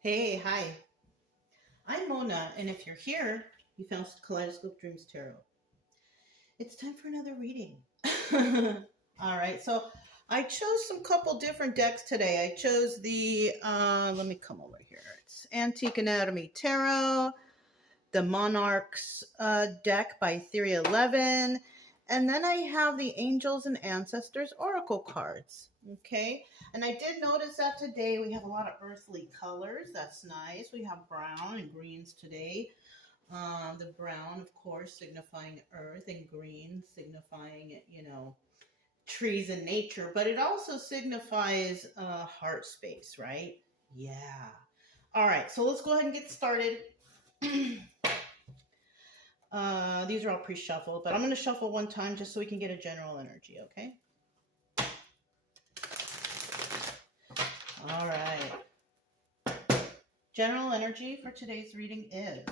Hey, hi. I'm Mona, and if you're here, you found Kaleidoscope Dreams Tarot. It's time for another reading. All right, so I chose some couple different decks today. I chose let me come over here. It's Antique Anatomy Tarot, the Monarchs deck by Theory 11, and then I have the Angels and Ancestors Oracle cards. Okay, and I did notice that today we have a lot of earthly colors. That's nice. We have brown and greens today. The brown, of course, signifying earth, and green signifying, trees and nature, but it also signifies heart space, right? Yeah. All right, so let's go ahead and get started. These are all pre-shuffled, but I'm going to shuffle one time just so we can get a general energy, okay? All right. General energy for today's reading is...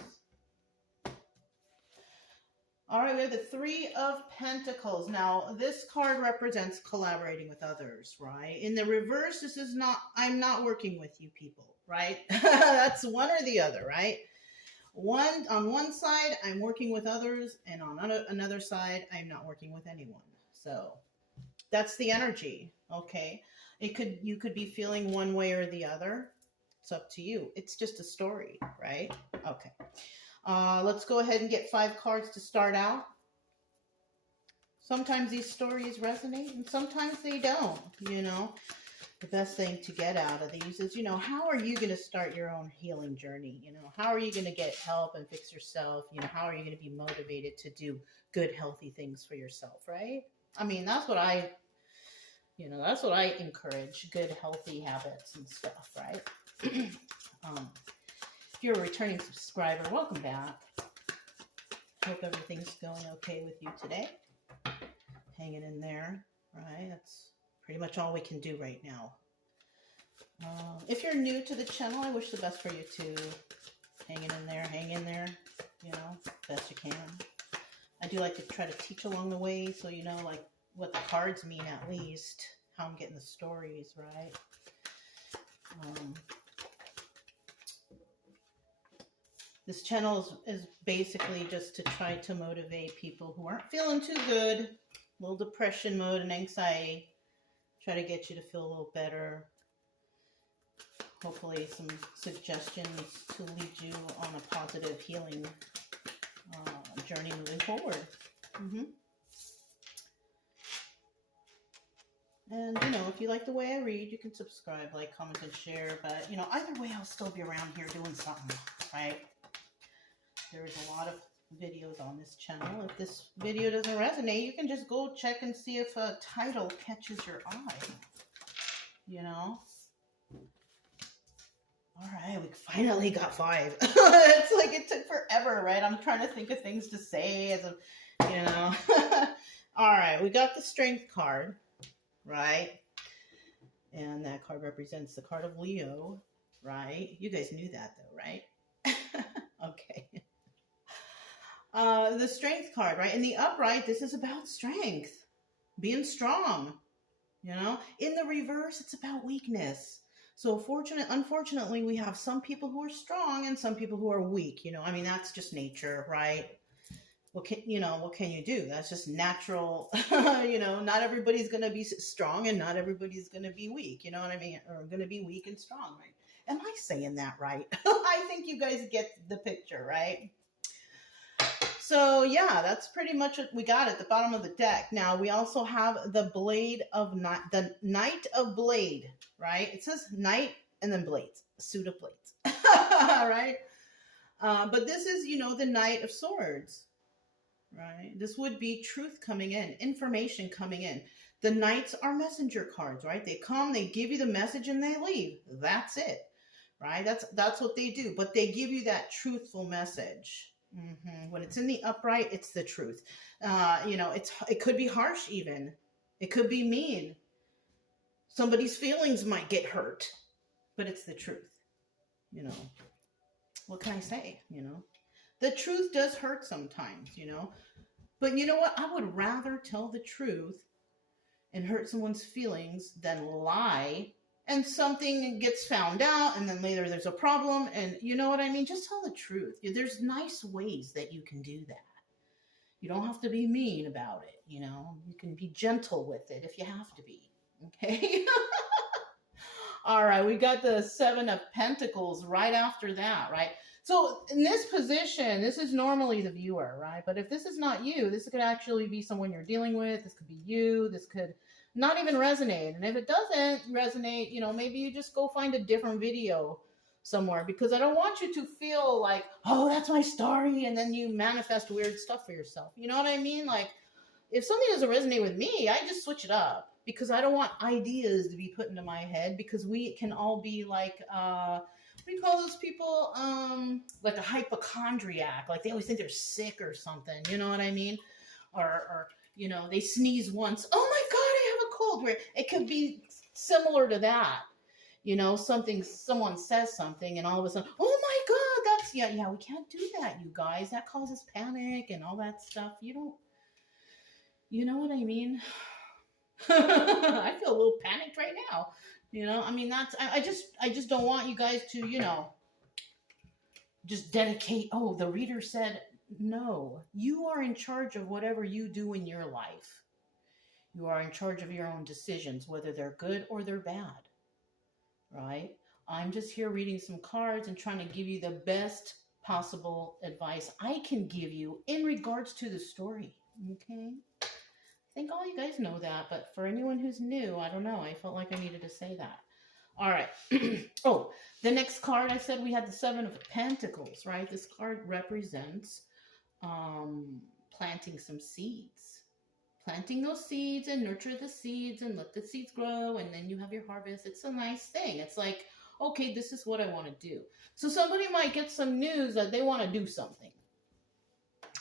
All right, we have the Three of Pentacles. Now, this card represents collaborating with others, right? In the reverse, this is not, I'm not working with you people, right? That's one or the other, right? On one side, I'm working with others, and on another side, I'm not working with anyone. So that's the energy, okay? You could be feeling one way or the other. It's up to you. It's just a story, right? Okay. Let's go ahead and get 5 cards to start out. Sometimes these stories resonate and sometimes they don't, The best thing to get out of these is, how are you going to start your own healing journey? How are you going to get help and fix yourself? How are you going to be motivated to do good, healthy things for yourself, right? I mean, that's what I encourage, good, healthy habits and stuff, right? If you're a returning subscriber, welcome back. Hope everything's going okay with you today. Hanging in there, right? That's pretty much all we can do right now. If you're new to the channel, I wish the best for you too. Hang in there, best you can. I do like to try to teach along the way, so like what the cards mean at least, how I'm getting the stories, right? This channel is basically just to try to motivate people who aren't feeling too good, a little depression mode and anxiety. Try to get you to feel a little better. Hopefully some suggestions to lead you on a positive healing journey moving forward. And, if you like the way I read, you can subscribe, like, comment, and share. But, either way, I'll still be around here doing something, right? There's a lot of videos on this channel. If this video doesn't resonate, you can just go check and see if a title catches your eye. All right, we finally got 5. It's like it took forever, right? I'm trying to think of things to say All right, we got the Strength card, right? And that card represents the card of Leo, right? You guys knew that though, right? Okay. The Strength card, right? In the upright, this is about strength, being strong. In the reverse, it's about weakness. So unfortunately, we have some people who are strong and some people who are weak. I mean, that's just nature, right? What can you do? That's just natural. Not everybody's going to be strong and not everybody's going to be weak. You know what I mean? Or going to be weak and strong, right? Am I saying that right? I think you guys get the picture, right? So yeah, that's pretty much what we got at the bottom of the deck. Now we also have the the Knight of Blade, right? It says Knight and then blades, a suit of blades, right? But this is, the Knight of Swords, right? This would be truth coming in, information coming in. The Knights are messenger cards, right? They come, they give you the message, and they leave. That's it, right? That's what they do. But they give you that truthful message. When it's in the upright, it's the truth. It could be harsh even. It could be mean. Somebody's feelings might get hurt, but it's the truth. What can I say? The truth does hurt sometimes, But you know what? I would rather tell the truth and hurt someone's feelings than lie and something gets found out, and then later there's a problem, and you know what I mean? Just tell the truth. There's nice ways that you can do that. You don't have to be mean about it, you know? You can be gentle with it if you have to be, okay? All right, we got the Seven of Pentacles right after that, right? So in this position, this is normally the viewer, right? But if this is not you, this could actually be someone you're dealing with. This could be you. This could not even resonate. And if it doesn't resonate, you know, maybe you just go find a different video somewhere, because I don't want you to feel like, oh, that's my story, and then you manifest weird stuff for yourself. You know what I mean? Like, if something doesn't resonate with me, I just switch it up, because I don't want ideas to be put into my head, because we can all be like, what do you call those people? Like a hypochondriac. Like they always think they're sick or something. You know what I mean? Or you know, they sneeze once. Oh my God, I have a cold. Where it could be similar to that. You know, someone says something, and all of a sudden, oh my God, that's, yeah, we can't do that, you guys. That causes panic and all that stuff. You know what I mean? I feel a little panicked right now. You know, I mean, I just don't want you guys to, you know, just dedicate. Oh, the reader said, no, you are in charge of whatever you do in your life. You are in charge of your own decisions, whether they're good or they're bad. Right? I'm just here reading some cards and trying to give you the best possible advice I can give you in regards to the story. Okay? I think all you guys know that, but for anyone who's new, I don't know. I felt like I needed to say that. All right. Oh, the next card, I said we had the Seven of Pentacles, right? This card represents planting some seeds. Planting those seeds and nurture the seeds and let the seeds grow, and then you have your harvest. It's a nice thing. It's like, okay, this is what I want to do. So somebody might get some news that they want to do something,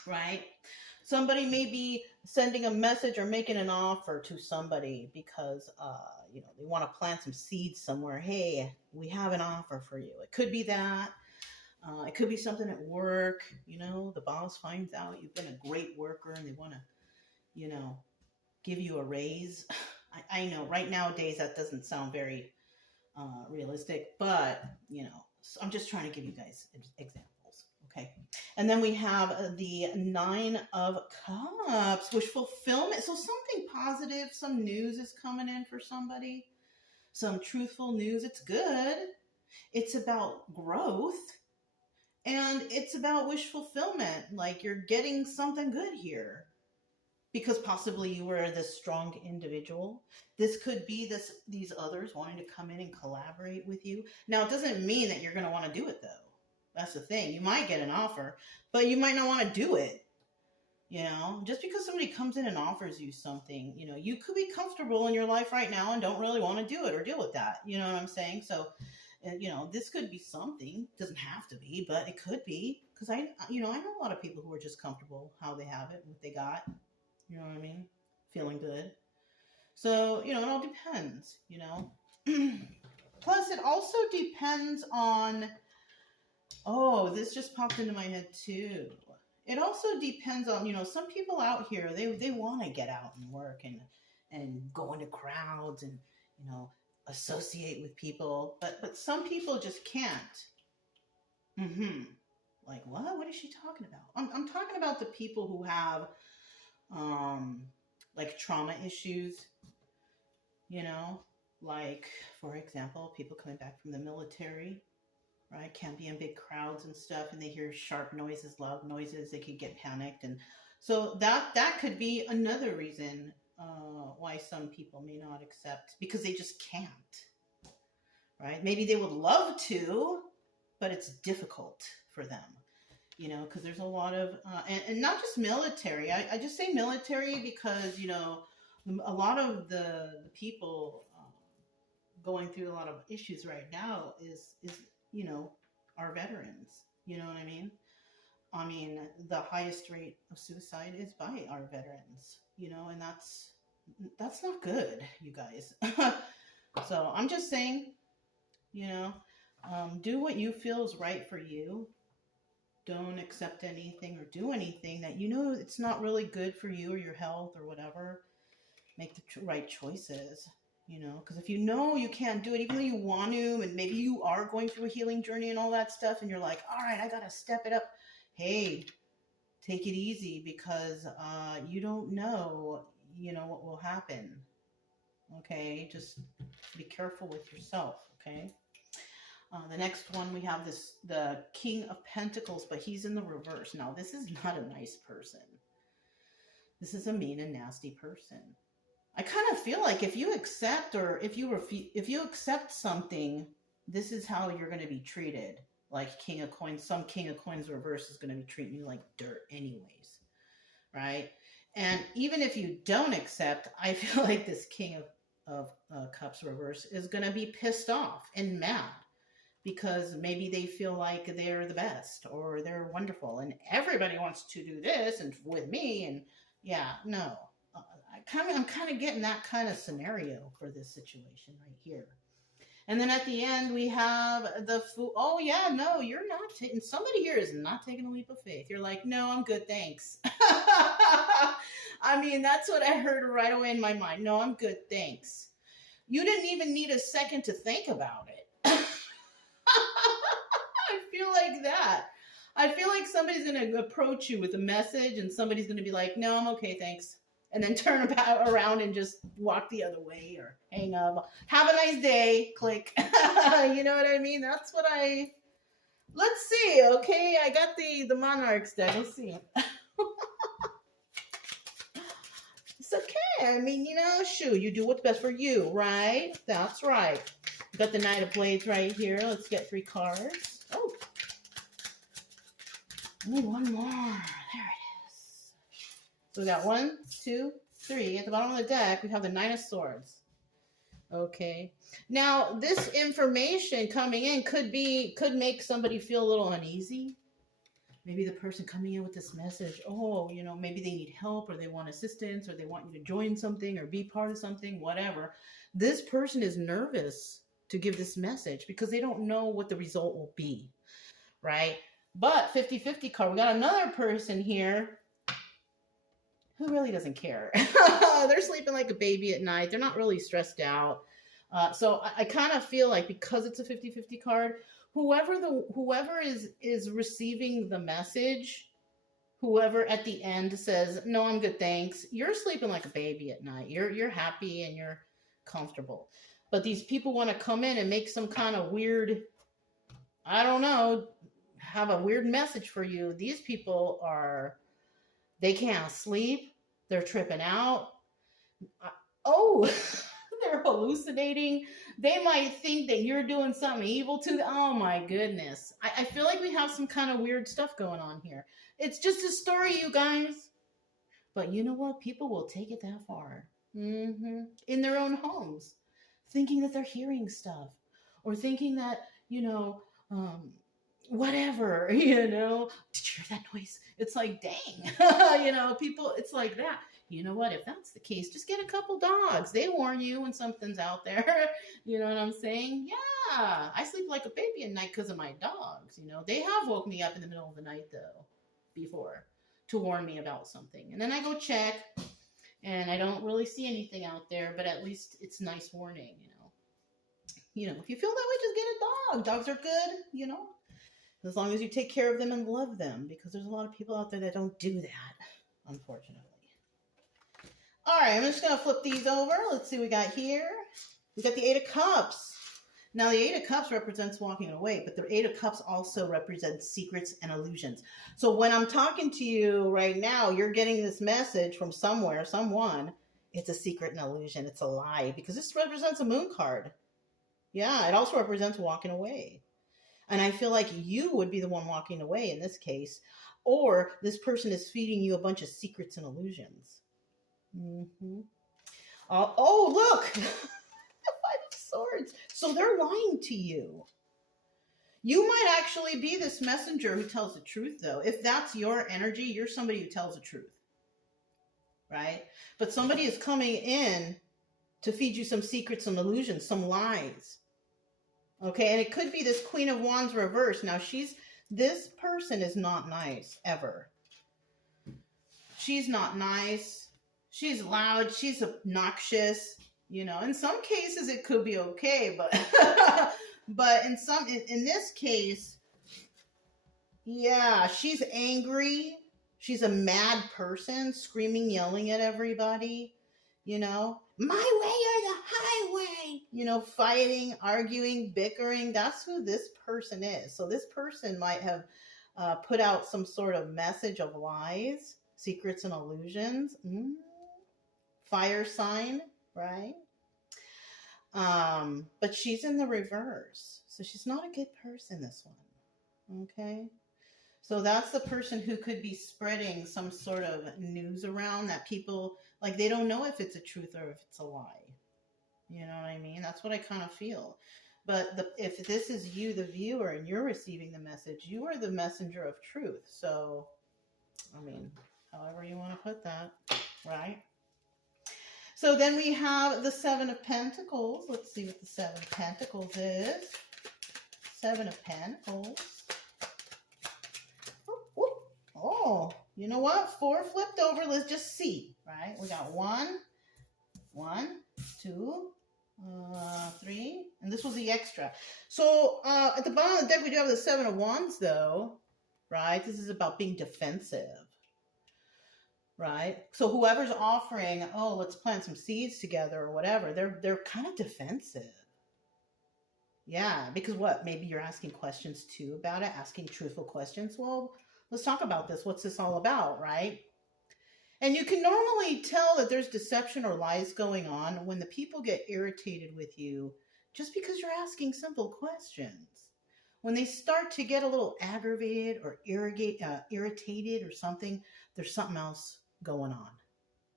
right? Somebody may be sending a message or making an offer to somebody because, you know, they want to plant some seeds somewhere. Hey, we have an offer for you. It could be that. It could be something at work. You know, the boss finds out you've been a great worker and they want to, you know, give you a raise. I know right nowadays that doesn't sound very realistic, but, you know, so I'm just trying to give you guys examples, okay? And then we have the Nine of Cups, wish fulfillment. So something positive, some news is coming in for somebody, some truthful news. It's good. It's about growth, and it's about wish fulfillment. Like you're getting something good here, because possibly you were this strong individual. This could be these others wanting to come in and collaborate with you. Now, it doesn't mean that you're going to want to do it, though. That's the thing. You might get an offer, but you might not want to do it. You know, just because somebody comes in and offers you something, you know, you could be comfortable in your life right now and don't really want to do it or deal with that. You know what I'm saying? So, you know, this could be something. It doesn't have to be, but it could be. Because I know a lot of people who are just comfortable how they have it, what they got. You know what I mean? Feeling good. So, you know, it all depends, you know. Plus, it also depends on, oh, this just popped into my head too. It also depends on, you know, some people out here, they want to get out and work and go into crowds and, you know, associate with people. But some people just can't. Like, what? What is she talking about? I'm talking about the people who have like trauma issues, you know, like, for example, people coming back from the military, right? Can't be in big crowds and stuff, and they hear sharp noises, loud noises, they could get panicked. And so that could be another reason why some people may not accept, because they just can't, right? Maybe they would love to, but it's difficult for them. You know, because there's a lot of, and not just military. I just say military because, you know, a lot of the people going through a lot of issues right now is, you know, our veterans. You know what I mean? I mean, the highest rate of suicide is by our veterans, you know, and that's not good, you guys. So I'm just saying, you know, do what you feel is right for you. Don't accept anything or do anything that you know it's not really good for you or your health or whatever. Make the right choices, You know, because if you know you can't do it, even though you want to, and maybe you are going through a healing journey and all that stuff, and you're like, all right, I got to step it up. Hey, take it easy, because you don't know, you know, what will happen. Okay, just be careful with yourself. Okay. The next one we have the King of Pentacles, but he's in the reverse. Now, this is not a nice person. This is a mean and nasty person. I kind of feel like if you accept, or if you accept something, this is how you're going to be treated. Like King of Coins, some King of Coins reverse is going to be treating you like dirt anyways, right? And even if you don't accept, I feel like this King of Cups reverse is going to be pissed off and mad, because maybe they feel like they're the best or they're wonderful and everybody wants to do this and with me. And yeah, no. I'm kind of getting that kind of scenario for this situation right here. And then at the end, we have the Fool. Oh, yeah, no, you're not taking, somebody here is not taking a leap of faith. You're like, no, I'm good, thanks. I mean, that's what I heard right away in my mind. No, I'm good, thanks. You didn't even need a second to think about it. I feel like that. I feel like somebody's going to approach you with a message and somebody's going to be like, no, I'm okay, thanks. And then turn about around and just walk the other way or hang up. Have a nice day. Click. You know what I mean? That's what let's see. Okay. I got the Monarchs deck. Let's see. It's okay. I mean, you know, shoot, you do what's best for you, right? That's right. Got the Knight of Blades right here. Let's get 3 cards. Oh. I need one more. There it is. So we got 1, 2, 3. At the bottom of the deck, we have the 9 of Swords. Okay. Now, this information coming in could make somebody feel a little uneasy. Maybe the person coming in with this message, oh, you know, maybe they need help or they want assistance or they want you to join something or be part of something, whatever. This person is nervous to give this message because they don't know what the result will be, right? But 50-50 card, we got another person here who really doesn't care. They're sleeping like a baby at night. They're not really stressed out. So I kind of feel like because it's a 50-50 card, whoever is receiving the message, whoever at the end says, no, I'm good, thanks, you're sleeping like a baby at night. You're happy and you're comfortable. But these people want to come in and make some kind of weird, I don't know, have a weird message for you. These people they can't sleep. They're tripping out. Oh, they're hallucinating. They might think that you're doing something evil to them. Oh my goodness. I feel like we have some kind of weird stuff going on here. It's just a story, you guys. But you know what? People will take it that far. In their own homes. Thinking that they're hearing stuff. Or thinking that, you know, whatever, you know. Did you hear that noise? It's like, dang. You know, people, it's like that. You know what? If that's the case, just get a couple dogs. They warn you when something's out there. You know what I'm saying? Yeah. I sleep like a baby at night because of my dogs. You know, they have woke me up in the middle of the night, though, before, to warn me about something. And then I go check, and I don't really see anything out there, but at least it's nice warning, you know. You know, if you feel that way, just get a dog. Dogs are good, you know, as long as you take care of them and love them, because there's a lot of people out there that don't do that, unfortunately. All right, I'm just going to flip these over. Let's see what we got here. We got the 8 of Cups. Now, the 8 of Cups represents walking away, but the 8 of Cups also represents secrets and illusions. So when I'm talking to you right now, you're getting this message from somewhere, someone. It's a secret and illusion. It's a lie, because this represents a moon card. Yeah, it also represents walking away. And I feel like you would be the one walking away in this case, or this person is feeding you a bunch of secrets and illusions. Oh, look! The 5 of Swords. So they're lying to you. You might actually be this messenger who tells the truth, though. If that's your energy, you're somebody who tells the truth. Right? But somebody is coming in to feed you some secrets, some illusions, some lies. Okay? And it could be this Queen of Wands reverse. Now, this person is not nice, ever. She's not nice. She's loud. She's obnoxious. In some cases it could be okay, but but in this case, yeah, she's angry. She's a mad person, screaming, yelling at everybody, my way or the highway, fighting, arguing, bickering. That's who this person is. So this person might have put out some sort of message of lies, secrets, and illusions. Fire sign, right? But she's in the reverse. So she's not a good person, this one. Okay? So that's the person who could be spreading some sort of news around that people, like, they don't know if it's a truth or if it's a lie. You know what I mean? That's what I kind of feel. But if this is you, the viewer, and you're receiving the message, you are the messenger of truth. So, I mean, however you want to put that, right? So then we have the Seven of Pentacles. Let's see what the Seven of Pentacles is. Seven of Pentacles. Oh, you know what? 4 flipped over. Let's just see, right? We got 1, 2, 3, and this was the extra. So at the bottom of the deck, we do have the 7 of Wands, though, right? This is about being defensive, right? So whoever's offering, oh, let's plant some seeds together or whatever, they're kind of defensive. Yeah, because what? Maybe you're asking questions too about it, asking truthful questions. Well, let's talk about this. What's this all about, right? And you can normally tell that there's deception or lies going on when the people get irritated with you just because you're asking simple questions. When they start to get a little aggravated or irritated or something, there's something else going on.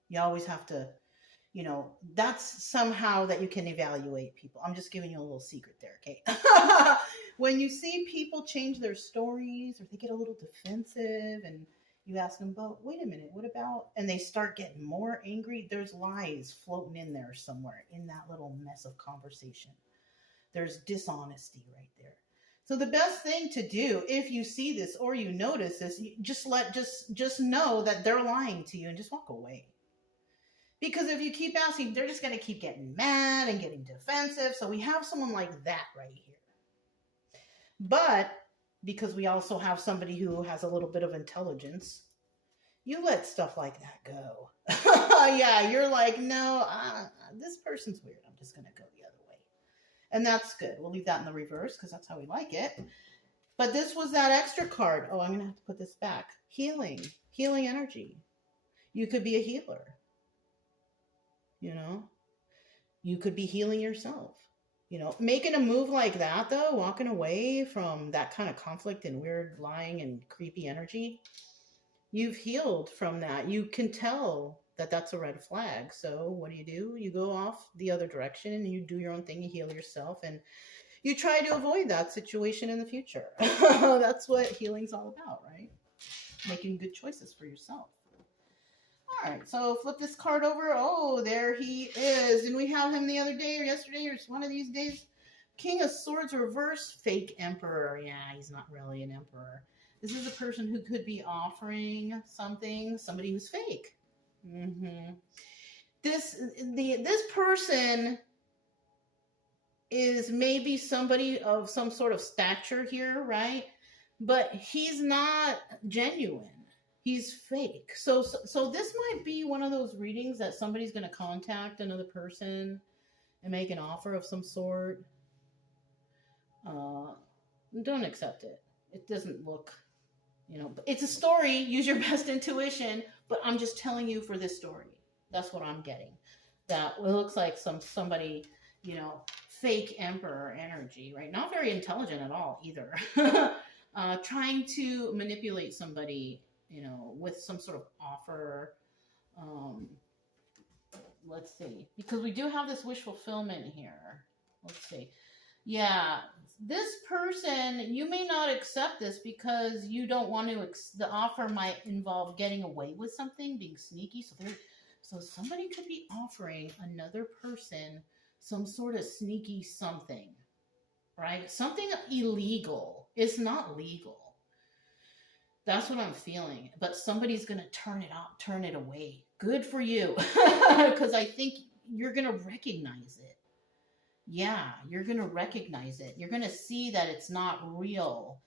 You always have to, that's somehow that you can evaluate people. I'm just giving you a little secret there, okay? When you see people change their stories or they get a little defensive and you ask them, but wait a minute, what about? And they start getting more angry. There's lies floating in there somewhere in that little mess of conversation. There's dishonesty right there. So the best thing to do, if you see this or you notice this, just know that they're lying to you and just walk away. Because if you keep asking, they're just going to keep getting mad and getting defensive. So we have someone like that right here. But because we also have somebody who has a little bit of intelligence, you let stuff like that go. Yeah, you're like, no, this person's weird. I'm just going to go the other way. And that's good. We'll leave that in the reverse because that's how we like it. But this was that extra card. Oh, I'm going to have to put this back. Healing energy. You could be a healer. You could be healing yourself. Making a move like that, though, walking away from that kind of conflict and weird lying and creepy energy, you've healed from that. You can tell that that's a red flag. So what do? You go off the other direction and you do your own thing. You heal yourself and you try to avoid that situation in the future. That's what healing's all about, right? Making good choices for yourself. All right, so flip this card over. Oh, there he is. And we have him the other day or yesterday or one of these days. King of Swords reverse, fake emperor. Yeah, he's not really an emperor. This is a person who could be offering somebody who's fake. This person is maybe somebody of some sort of stature here, right? But he's not genuine. He's fake. So this might be one of those readings that somebody's going to contact another person and make an offer of some sort. Don't accept it. It doesn't look, it's a story. Use your best intuition. But I'm just telling you for this story. That's what I'm getting. That it looks like somebody, fake emperor energy, right? Not very intelligent at all either. Trying to manipulate somebody, with some sort of offer. Let's see. Because we do have this wish fulfillment here. Let's see. Yeah. This person, you may not accept this because you don't want to, the offer might involve getting away with something, being sneaky. So somebody could be offering another person some sort of sneaky something, right? Something illegal. It's not legal. That's what I'm feeling. But somebody's going to turn it away. Good for you. Because I think you're going to recognize it. Yeah, you're going to recognize it. You're going to see that it's not real,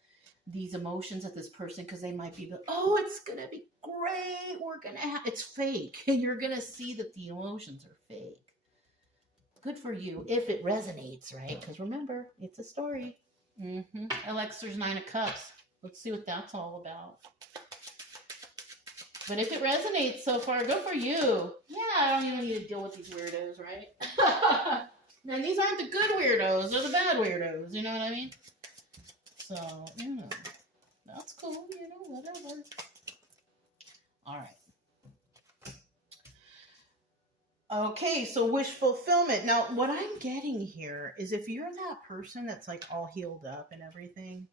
these emotions of this person, because they might be, oh, it's going to be great. We're going to have, it's fake. You're going to see that the emotions are fake. Good for you if it resonates, right? Because remember, it's a story. Elixir's 9 of Cups. Let's see what that's all about. But if it resonates so far, good for you. Yeah, I don't even need to deal with these weirdos, right? And these aren't the good weirdos, they're the bad weirdos, you know what I mean? So, you know, that's cool, you know, whatever. All right. Okay, so wish fulfillment. Now, what I'm getting here is if you're that person that's like all healed up and everything,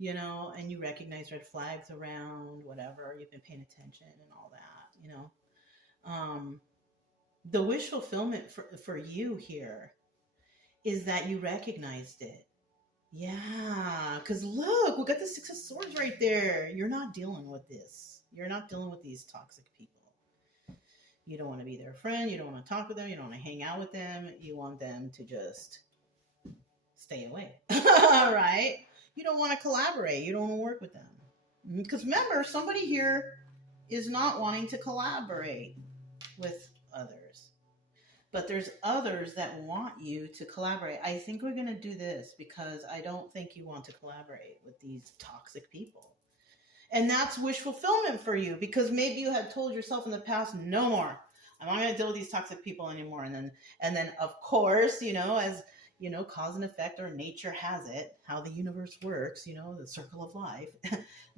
you know, and you recognize red flags around whatever, you've been paying attention and all that, you know, the wish fulfillment for you here is that you recognized it. Yeah, because look, we got the 6 of Swords right there. You're not dealing with this. You're not dealing with these toxic people. You don't want to be their friend. You don't want to talk with them. You don't want to hang out with them. You want them to just stay away. All right? You don't want to collaborate. You don't want to work with them. Because remember, somebody here is not wanting to collaborate with others. But there's others that want you to collaborate. I think we're going to do this because I don't think you want to collaborate with these toxic people. And that's wish fulfillment for you, because maybe you had told yourself in the past, no more. I'm not going to deal with these toxic people anymore. And then of course, you know, as you know, cause and effect, or nature has it, how the universe works, you know, the circle of life.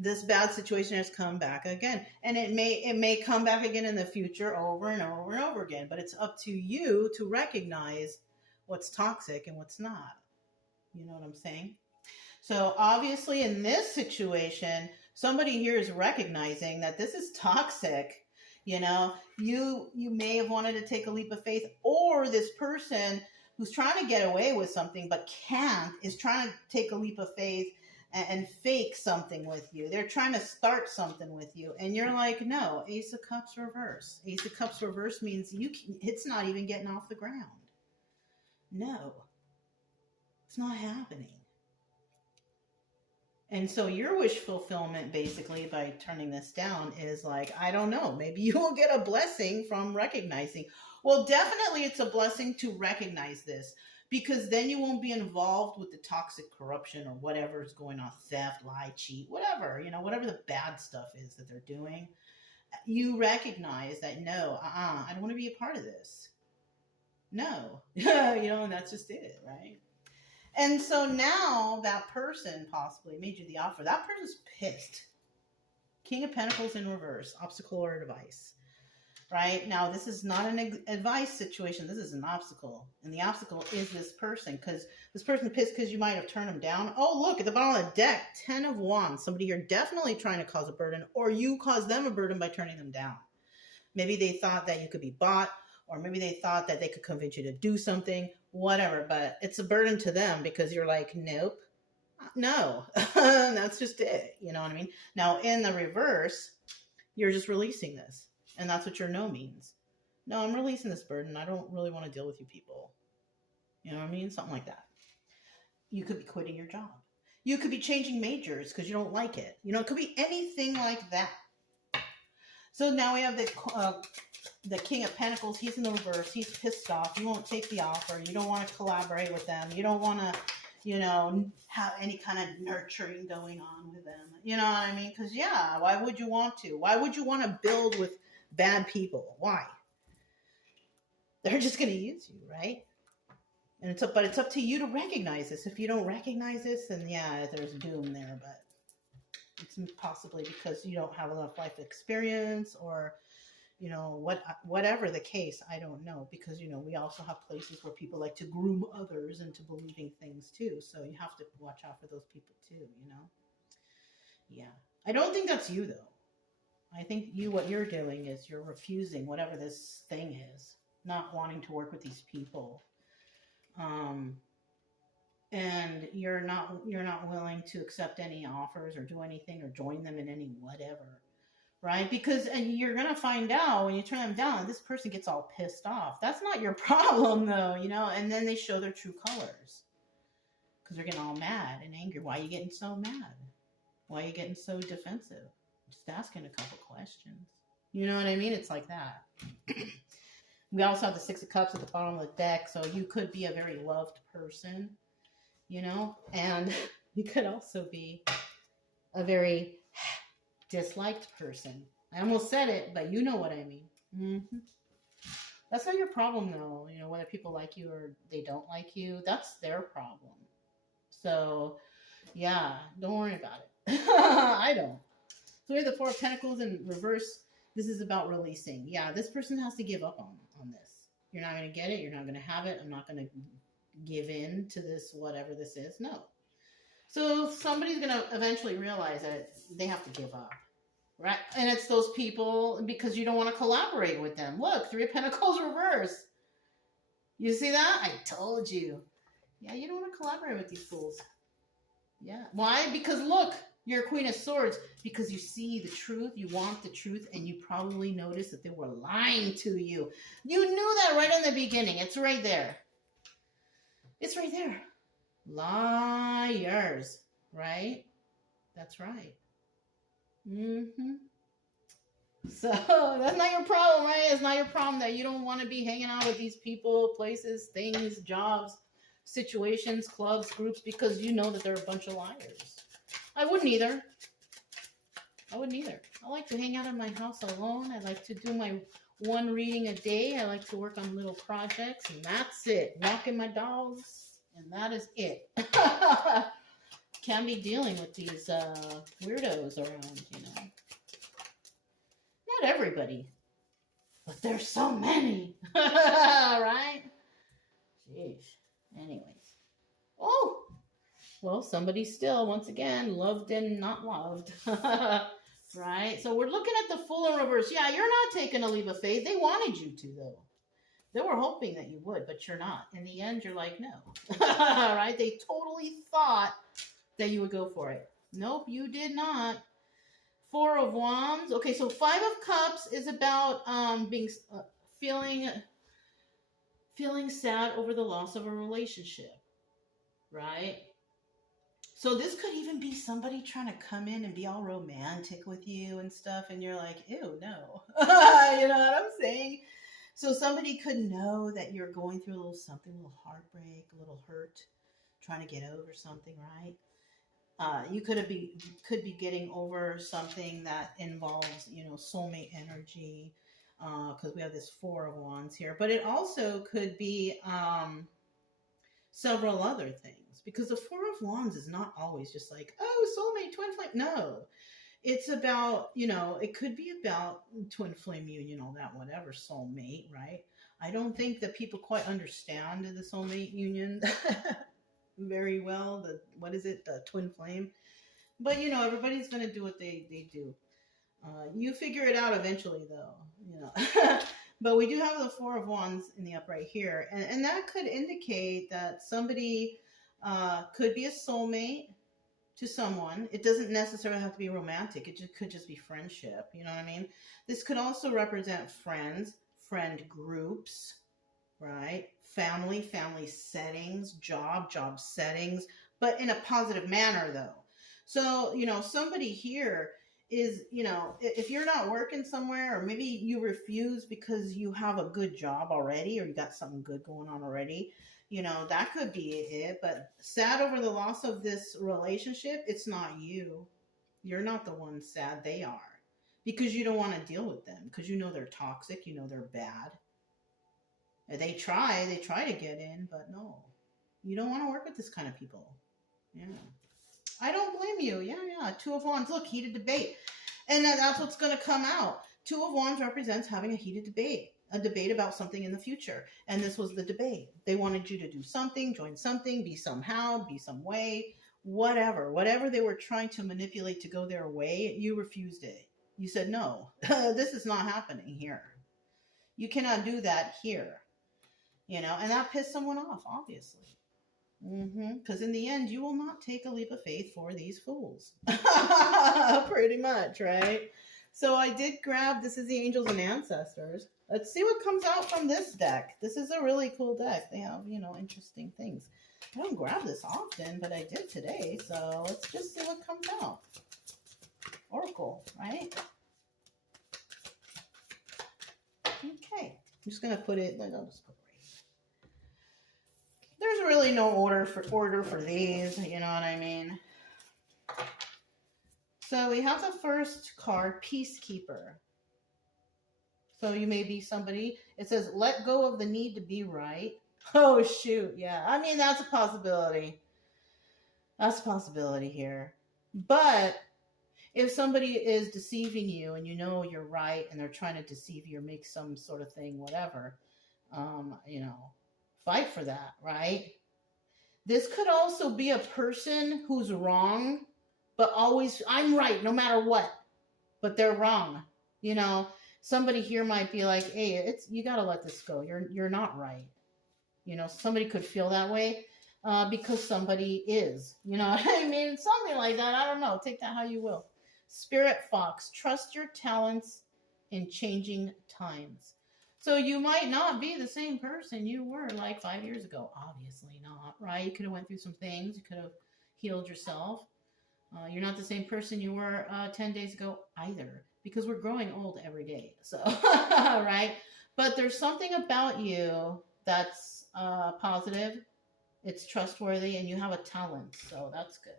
This bad situation has come back again. And it may come back again in the future over and over and over again. But it's up to you to recognize what's toxic and what's not. You know what I'm saying? So obviously in this situation, somebody here is recognizing that this is toxic. You know, you may have wanted to take a leap of faith, or this person who's trying to get away with something but can't is trying to take a leap of faith and fake something with you. They're trying to start something with you, and you're like, no. Ace of Cups reverse. Ace of Cups reverse means it's not even getting off the ground. No, it's not happening. And so your wish fulfillment, basically, by turning this down is like, I don't know, maybe you will get a blessing from recognizing. Well, definitely it's a blessing to recognize this, because then you won't be involved with the toxic corruption or whatever is going on, theft, lie, cheat, whatever, you know, whatever the bad stuff is that they're doing. You recognize that, no, I don't want to be a part of this. No, you know, and that's just it, right? And so now that person possibly made you the offer. That person's pissed. King of Pentacles in reverse, obstacle or advice. Right? Now, this is not an advice situation. This is an obstacle. And the obstacle is this person, because this person's pissed because you might have turned them down. Oh, look, at the bottom of the deck, 10 of Wands. Somebody here definitely trying to cause a burden, or you cause them a burden by turning them down. Maybe they thought that you could be bought, or maybe they thought that they could convince you to do something, whatever. But it's a burden to them because you're like, nope, no, that's just it. You know what I mean? Now, in the reverse, you're just releasing this. And that's what your no means. No, I'm releasing this burden. I don't really want to deal with you people. You know what I mean? Something like that. You could be quitting your job. You could be changing majors because you don't like it. You know, it could be anything like that. So now we have the King of Pentacles. He's in the reverse. He's pissed off. You won't take the offer. You don't want to collaborate with them. You don't want to, you know, have any kind of nurturing going on with them. You know what I mean? Because, yeah, why would you want to? Why would you want to build with bad people? Why? They're just going to use you, right? And but it's up to you to recognize this. If you don't recognize this, then yeah, there's doom there. But it's possibly because you don't have enough life experience, or you know, whatever the case. I don't know, because you know, we also have places where people like to groom others into believing things too. So you have to watch out for those people too. You know. Yeah, I don't think that's you though. I think what you're doing is you're refusing whatever this thing is, not wanting to work with these people. And you're not willing to accept any offers or do anything or join them in any whatever. right? Because and you're gonna find out when you turn them down, this person gets all pissed off. That's not your problem, though, you know. And then they show their true colors because they're getting all mad and angry. Why are you getting so mad? Why are you getting so defensive? Just asking a couple questions. You know what I mean? It's like that. We also have the Six of Cups at the bottom of the deck, so you could be a very loved person, you know, and you could also be a very disliked person. I almost said it, but you know what I mean. Mm-hmm. That's not your problem, though. You know, whether people like you or they don't like you, that's their problem. So, yeah, don't worry about it. I don't. So we have the Four of Pentacles in reverse. This is about releasing. Yeah, this person has to give up on this. You're not going to get it. You're not going to have it. I'm not going to give in to this, whatever this is. No. So somebody's going to eventually realize that they have to give up. Right? And it's those people because you don't want to collaborate with them. Look, Three of Pentacles reverse. You see that? I told you. Yeah, you don't want to collaborate with these fools. Yeah. Why? Because look, you're a Queen of Swords. Because you see the truth, you want the truth, and you probably noticed that they were lying to you. You knew that right in the beginning. It's right there. It's right there. Liars. Right? That's right. Mm-hmm. So that's not your problem, right? It's not your problem that you don't want to be hanging out with these people, places, things, jobs, situations, clubs, groups, because you know that they're a bunch of liars. I wouldn't either. I like to hang out in my house alone. I like to do my one reading a day. I like to work on little projects, and that's it. Walking my dogs, and that is it. Can't be dealing with these weirdos around, you know. Not everybody, but there's so many, right? Jeez. Anyways. Oh, well, somebody still, once again, loved and not loved, right? So we're looking at the Fool in reverse. Yeah, you're not taking a leap of faith. They wanted you to, though. They were hoping that you would, but you're not. In the end, you're like, no, right? They totally thought that you would go for it. Nope, you did not. Four of Wands. Okay, so Five of Cups is about feeling sad over the loss of a relationship, right? So this could even be somebody trying to come in and be all romantic with you and stuff, and you're like, ew, no. You know what I'm saying? So somebody could know that you're going through a little something, a little heartbreak, a little hurt, trying to get over something, right? You could be getting over something that involves, you know, soulmate energy, because we have this Four of Wands here. But it also could be several other things, because the Four of Wands is not always just like, oh, soulmate, twin flame. No, it's about, you know, it could be about twin flame union, all that, whatever, soulmate, right? I don't think that people quite understand the soulmate union very well. The twin flame. But, you know, everybody's going to do what they do. You figure it out eventually, though, you know. But we do have the Four of Wands in the upright here. And that could indicate that somebody could be a soulmate to someone. It doesn't necessarily have to be romantic. It could just be friendship. You know what I mean? This could also represent friends, friend groups, right? Family settings, job settings, but in a positive manner, though. So, you know, somebody here is, you know, if you're not working somewhere, or maybe you refuse because you have a good job already, or you got something good going on already, you know, that could be it. But sad over the loss of this relationship, it's not you. You're not the one sad. They are. Because you don't want to deal with them. Because you know they're toxic. You know they're bad. They try to get in, but no. You don't want to work with this kind of people. Yeah. I don't blame you. Yeah. Two of Wands. Look, heated debate. And that's what's going to come out. Two of Wands represents having a heated debate. A debate about something in the future. And this was the debate. They wanted you to do something, join something, be somehow, be some way, whatever. Whatever they were trying to manipulate to go their way, you refused it. You said, no, this is not happening here. You cannot do that here. You know, and that pissed someone off, obviously. Because in the end, you will not take a leap of faith for these fools. Pretty much, right? So I did grab, this is the Angels and Ancestors. Let's see what comes out from this deck. This is a really cool deck. They have, you know, interesting things. I don't grab this often, but I did today. So let's just see what comes out. Oracle, right? Okay. I'm just going to put it, I'll just put it right here. There's really no order for these, you know what I mean? So we have the first card, Peacekeeper. So you may be somebody, it says, let go of the need to be right. Oh, shoot. Yeah. I mean, that's a possibility. That's a possibility here. But if somebody is deceiving you and you know you're right and they're trying to deceive you or make some sort of thing, whatever, you know, fight for that, right? This could also be a person who's wrong, but always, I'm right no matter what, but they're wrong. You know, somebody here might be like, hey, you got to let this go. You're not right. You know, somebody could feel that way because somebody is, you know what I mean? Something like that. I don't know. Take that how you will. Spirit Fox, trust your talents in changing times. So you might not be the same person you were like 5 years ago. Obviously not, right? You could have went through some things. You could have healed yourself. You're not the same person you were 10 days ago either, because we're growing old every day. So, right? But there's something about you that's positive. It's trustworthy, and you have a talent. So that's good.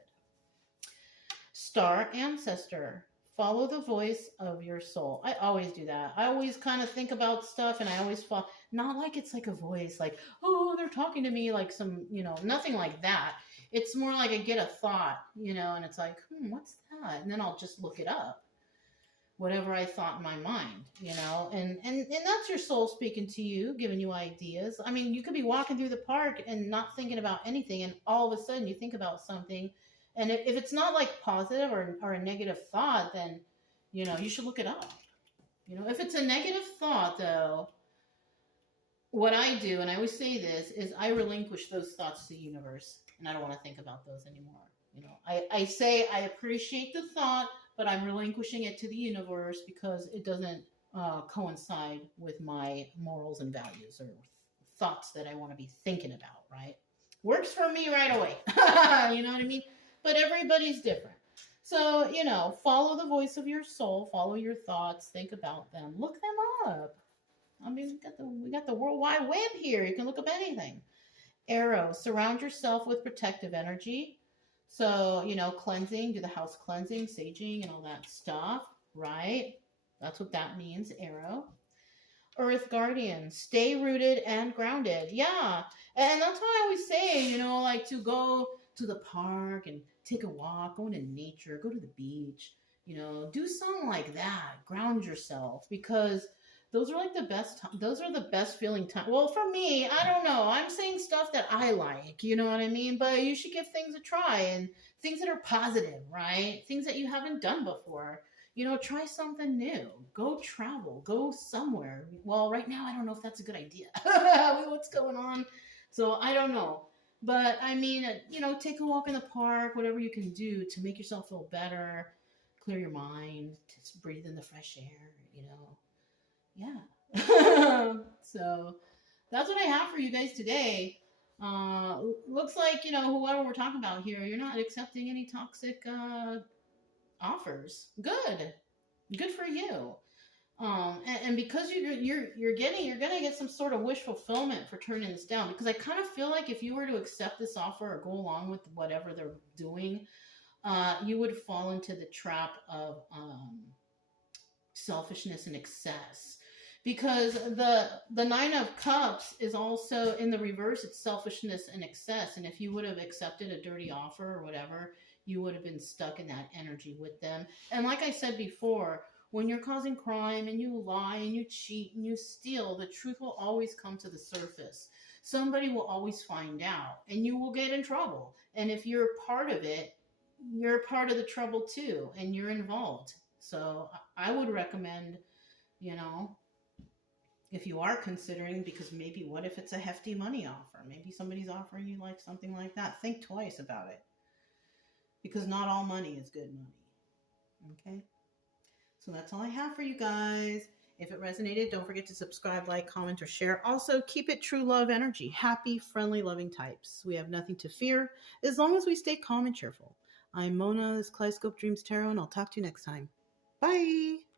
Star Ancestor. Follow the voice of your soul. I always do that. I always kind of think about stuff, and I always follow. Not like it's like a voice, like, oh, they're talking to me, like some, you know, nothing like that. It's more like I get a thought, you know, and it's like, what's that? And then I'll just look it up. Whatever I thought in my mind, you know, and that's your soul speaking to you, giving you ideas. I mean, you could be walking through the park and not thinking about anything, and all of a sudden you think about something. And if it's not like positive or a negative thought, then, you know, you should look it up. You know, if it's a negative thought, though, what I do, and I always say this, is I relinquish those thoughts to the universe, and I don't want to think about those anymore. You know, I say I appreciate the thought, but I'm relinquishing it to the universe because it doesn't coincide with my morals and values or thoughts that I want to be thinking about, right? Works for me right away. You know what I mean? But everybody's different. So, you know, follow the voice of your soul, follow your thoughts, think about them, look them up. I mean, we got the World Wide Web here. You can look up anything. Arrow, surround yourself with protective energy. So, you know, cleansing, do the house cleansing, saging, and all that stuff, right? That's what that means, arrow. Earth Guardian, stay rooted and grounded. Yeah, and that's what I always say, you know, like to go to the park and take a walk, go into nature, go to the beach, you know, do something like that. Ground yourself, because those are like the best, those are the best feeling time. Well, for me, I don't know. I'm saying stuff that I like, you know what I mean? But you should give things a try, and things that are positive, right? Things that you haven't done before. You know, try something new. Go travel. Go somewhere. Well, right now, I don't know if that's a good idea. What's going on? So I don't know. But I mean, you know, take a walk in the park, whatever you can do to make yourself feel better, clear your mind, just breathe in the fresh air, you know. Yeah. So that's what I have for you guys today. Looks like, you know, whoever we're talking about here, you're not accepting any toxic offers. Good for you. And because you're gonna get some sort of wish fulfillment for turning this down, because I kind of feel like if you were to accept this offer or go along with whatever they're doing, you would fall into the trap of selfishness and excess. Because the Nine of Cups is also in the reverse. It's selfishness and excess. And if you would have accepted a dirty offer or whatever, you would have been stuck in that energy with them. And like I said before, when you're causing crime and you lie and you cheat and you steal, the truth will always come to the surface. Somebody will always find out, and you will get in trouble. And if you're part of it, you're part of the trouble too, and you're involved. So I would recommend, you know, if you are considering, because maybe what if it's a hefty money offer? Maybe somebody's offering you like something like that. Think twice about it, because not all money is good money. Okay? So that's all I have for you guys. If it resonated, don't forget to subscribe, like, comment, or share. Also, keep it true love energy. Happy, friendly, loving types. We have nothing to fear as long as we stay calm and cheerful. I'm Mona, this Kaleidoscope Dreams Tarot, and I'll talk to you next time. Bye!